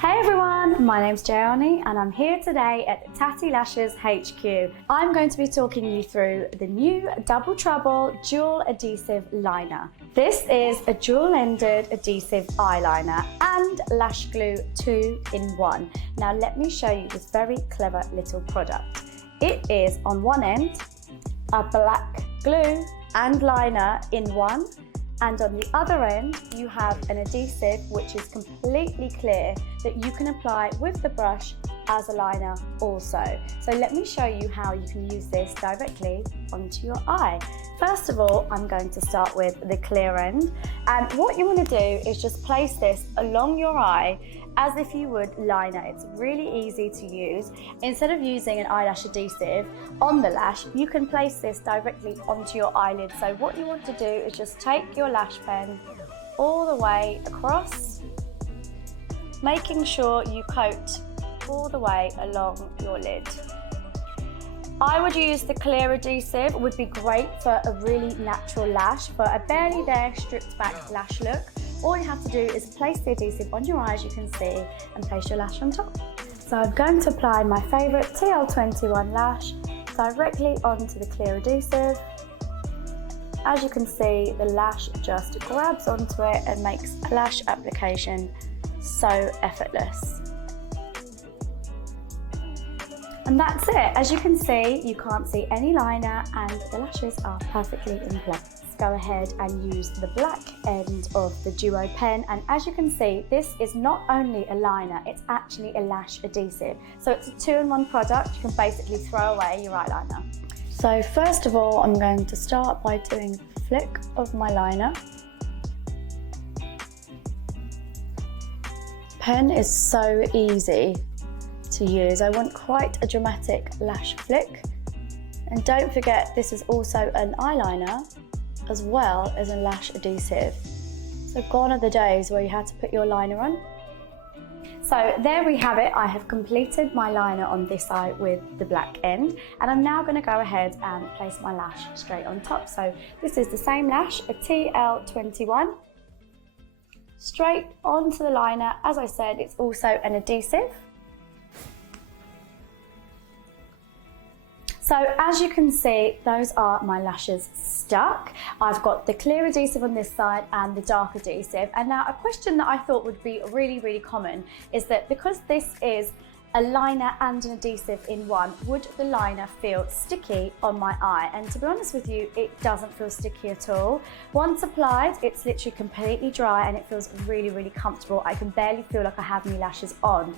Hey everyone, my name's Jeyanney and I'm here today at Tatti Lashes HQ. I'm going to be talking you through the new Double Trouble Dual Adhesive Liner. This is a dual-ended adhesive eyeliner and lash glue 2-in-1. Now let me show you this very clever little product. It is on one end a black glue and liner in one, and on the other end you have an adhesive which is completely clear that you can apply with the brush as a liner also. So let me show you how you can use this directly onto your eye. First of all, I'm going to start with the clear end, and what you want to do is just place this along your eye as if you would liner. It's really easy to use. Instead of using an eyelash adhesive on the lash, you can place this directly onto your eyelid. So what you want to do is just take your lash pen all the way across, making sure you coat all the way along your lid. I would use the clear adhesive, would be great for a really natural lash, for a barely there stripped back lash look. All you have to do is place the adhesive on your eye, as you can see, and place your lash on top. So I'm going to apply my favourite TL21 lash directly onto the clear adhesive. As you can see, the lash just grabs onto it and makes lash application so effortless. And that's it. As you can see, you can't see any liner and the lashes are perfectly in place. Go ahead and use the black end of the Duo pen, and as you can see, this is not only a liner, it's actually a lash adhesive. So it's a 2-in-1 product. You can basically throw away your eyeliner. So first of all, I'm going to start by doing a flick of my liner. Pen is so easy to use. I want quite a dramatic lash flick. And don't forget, this is also an eyeliner as well as a lash adhesive. So gone are the days where you had to put your liner on. So there we have it. I have completed my liner on this eye with the black end, and I'm now going to go ahead and place my lash straight on top. So this is the same lash, a TL21, straight onto the liner. As I said, it's also an adhesive. So as you can see, those are my lashes stuck. I've got the clear adhesive on this side and the dark adhesive. And now a question that I thought would be really common is that because this is a liner and an adhesive in one, would the liner feel sticky on my eye? And to be honest with you, it doesn't feel sticky at all. Once applied, it's literally completely dry and it feels really comfortable. I can barely feel like I have any lashes on.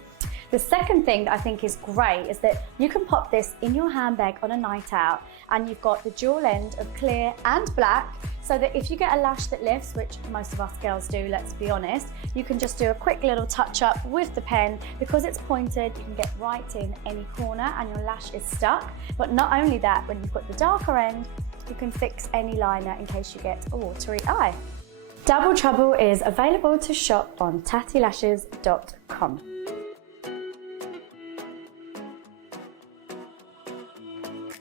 The second thing that I think is great is that you can pop this in your handbag on a night out, and you've got the dual end of clear and black, so that if you get a lash that lifts, which most of us girls do, let's be honest, you can just do a quick little touch up with the pen. Because it's pointed, you can get right in any corner and your lash is stuck. But not only that, when you've got the darker end, you can fix any liner in case you get a watery eye. Double Trouble is available to shop on tattilashes.com.